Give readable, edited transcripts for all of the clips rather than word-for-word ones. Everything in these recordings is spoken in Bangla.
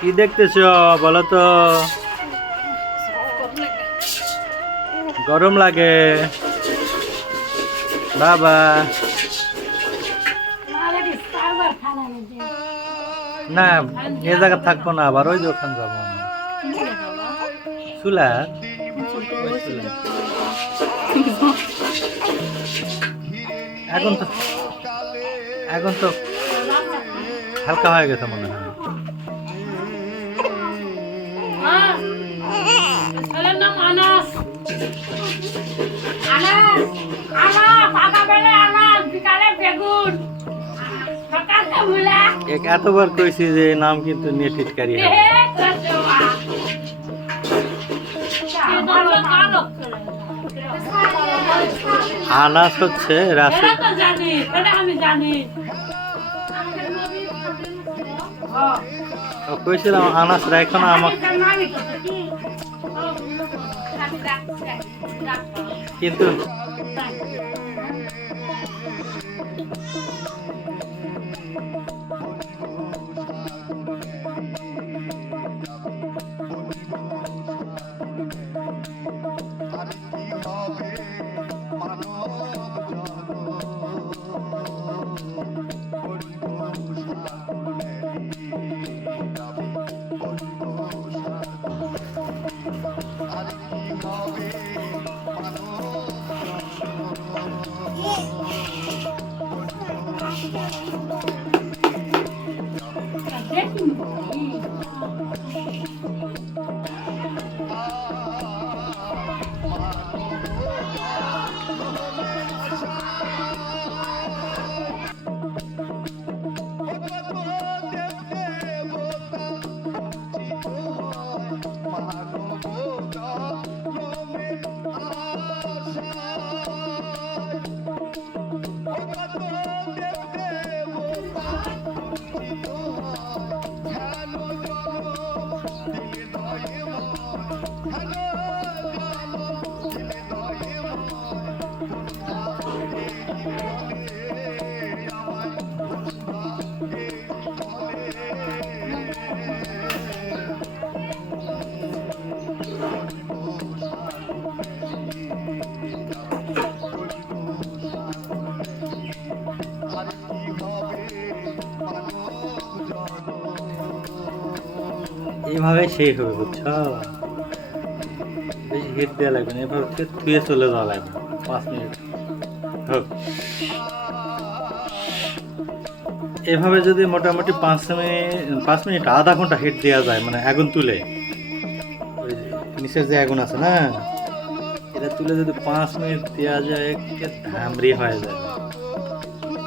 কি দেখতেছ বলো তো? গরম লাগে বাবা। না এ জায়গা থাকবো না, আবার ওই যে ওখানে যাবো চুলা। এখন তো হালকা হয়ে গেছে মনে হয়। এতবার কইছি যে নাম কিন্তু নিয়ে টিটকারি হবে। আনাস হচ্ছে রাসেল। কইছিলাম আনাস রাখো না আমাকে, কিন্তু এইভাবে শেষ হবে বুঝছো? বেশি হিট দেওয়া লাগবে না, এভাবে ধুয়ে চলে যাওয়া লাগবে 5 মিনিট হোক। এভাবে যদি মোটামুটি 5 মিনিট আধা ঘন্টা হিট দেওয়া যায়, মানে আগুন তুলে, ওই নিচের যে আগুন আছে না, এটা তুলে যদি 5 মিনিট দেওয়া যায়, একে ধামড়ি হয়ে যায়,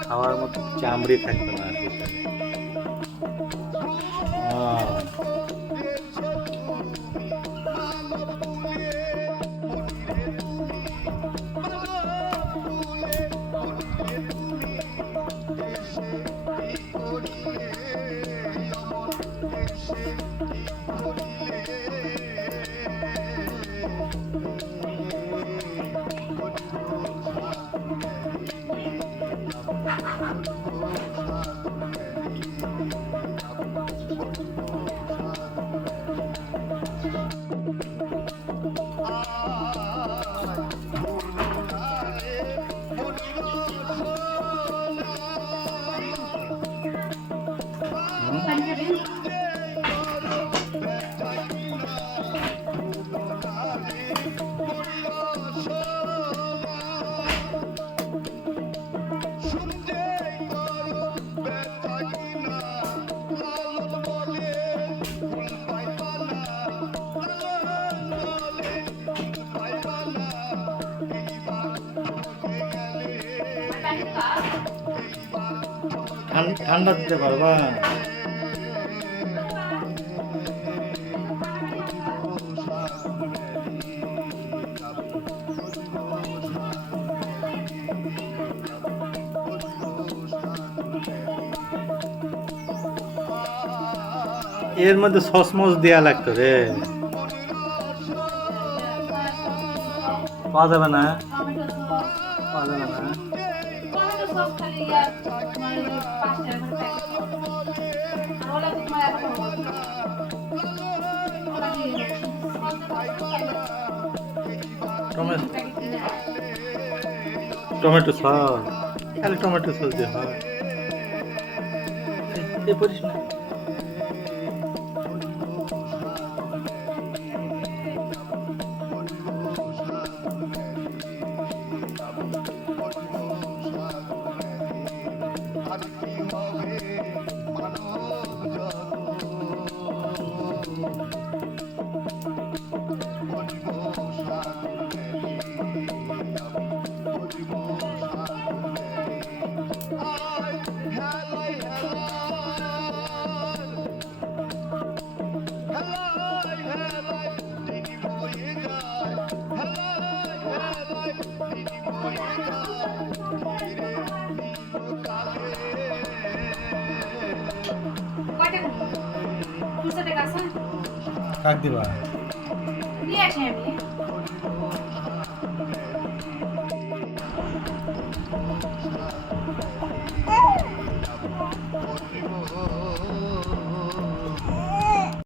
খাওয়ার মতো চামড়ি থাকবে না আর কি। ঠান্ডা দিতে পারবা? এর মধ্যে সসমস দেয়া লাগতো রে। পাওয়া যাবে না, টমেটো সস পাওয়া যাবে না। টমেটো সস খালি আর তোমার ওই 5 টাকা করে প্যাকেট পাওয়া যায়। আর ওগুলো তো তোমার এত ওগুলো দিয়ে দেবে। সস খাইলে টমেটো প্যাকেট কিনে আনো। টমেটো সস, খালি টমেটো সস দিয়ে হয়। এই পড়িস না। কয়টা করবো? খুচরা টাকা আছে? কাক দিবা? দিয়ে আসি আমি।